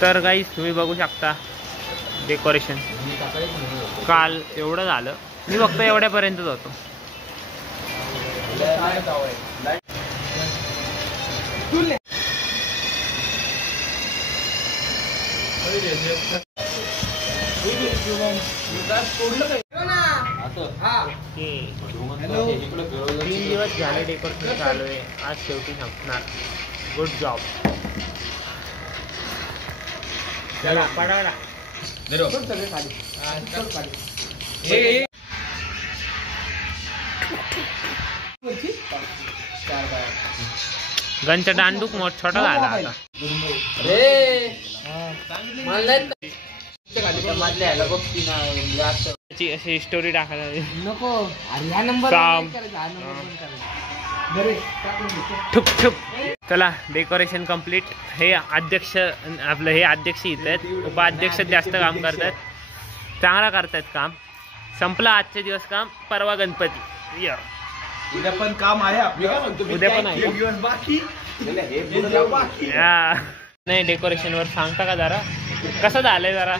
तर गाईस तुम्ही बघू शकता डेकोरेशन काल एवढं झालं, मी फक्त एवढ्यापर्यंतच होतो. तीन दिवस झाले डेकोरेशन चालू आहे, आज शेवटी संपणार. Good job. चला पडाडा गंचा दांडूक मोठ छोटा झाला आता. अशी स्टोरी टाकायला नको. ठुप ठुप. चला डेकोरेशन कंप्लीट. हे अध्यक्ष आपलं हे अध्यक्ष इथे आहेत, उपाध्यक्ष जास्त काम करतात, चांगला करतात काम. संपला आजचे दिवस काम, परवा गणपती. उद्या पण काम आहे आपलं, उद्या पण आहे दिवस बाकी. नाही डेकोरेशन वर सांगता का जरा कसं झालंय, जरा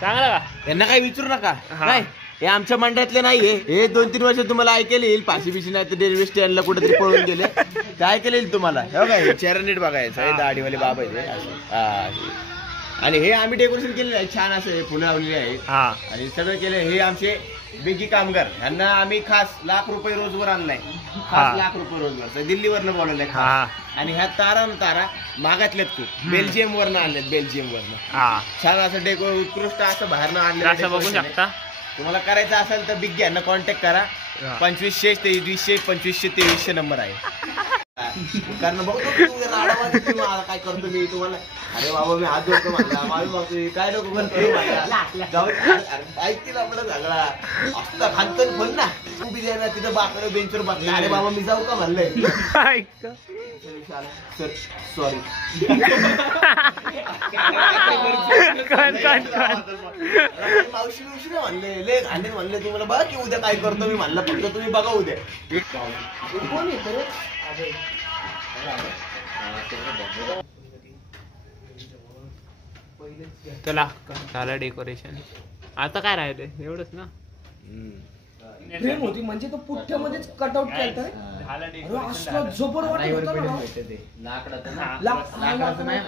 चांगला का? त्यांना काही विचारू नका. काय हे आमच्या मंडळातले नाहीये. हे 2-3 वर्ष तुम्हाला ऐकेल येईल. फाशी बिशी नाही तर रेल्वे स्टँडला कुठेतरी पळून गेले ते ऐकेल येईल तुम्हाला. हे काय चेहरा नीट बघायचं, दाढीवाले बाबा आहे. आणि हे आम्ही डेकोरेशन केलेलं आहे छान, असं हे फुलं लावलेली आहेत आणि सगळं केलं. हे आमचे बेगी कामगार, यांना आम्ही खास ₹1,00,000 रोजवर आणलाय. खास ₹1,00,000 रोजवर दिल्लीवरनं बोलवलंय. आणि ह्या तारा मागातल्यात खूप बेल्जियम वरनं आणल्यात. बेल्जियम वरनं छान असं डेको उत्कृष्ट असं बाहेरनं आणलं. बघू शकता. तुम्हाला करायचं असेल तर बिग यांना कॉन्टॅक्ट करा. 2500 2300 2500 2300 नंबर आहे. कारण बघतो काय करतो मी तुम्हाला. अरे बाबा मी हात जोडतो म्हणला, काय नको म्हणतो ऐकतील आपला सगळा असता खातो फोन ना. उभी द्या तिथं बाकडे बेंचवर बघला. अरे बाबा मी जाऊ का म्हणलंय. Sir sorry. मावशी मावशी म्हणले ले घाणे म्हणले तुम्हाला बघा की उद्या काय करतो मी म्हणलं, फक्त तुम्ही बघा उद्या. कोण येतं रे? चला झालं डेकोरेशन. आता काय राहिलं एवढंच ना. फ्रेम होती म्हणजे तो पुठ्ठ्यामध्येच कटआउट केलं. असलं जबर वाटत होतं ना. लाकडाचं नाही.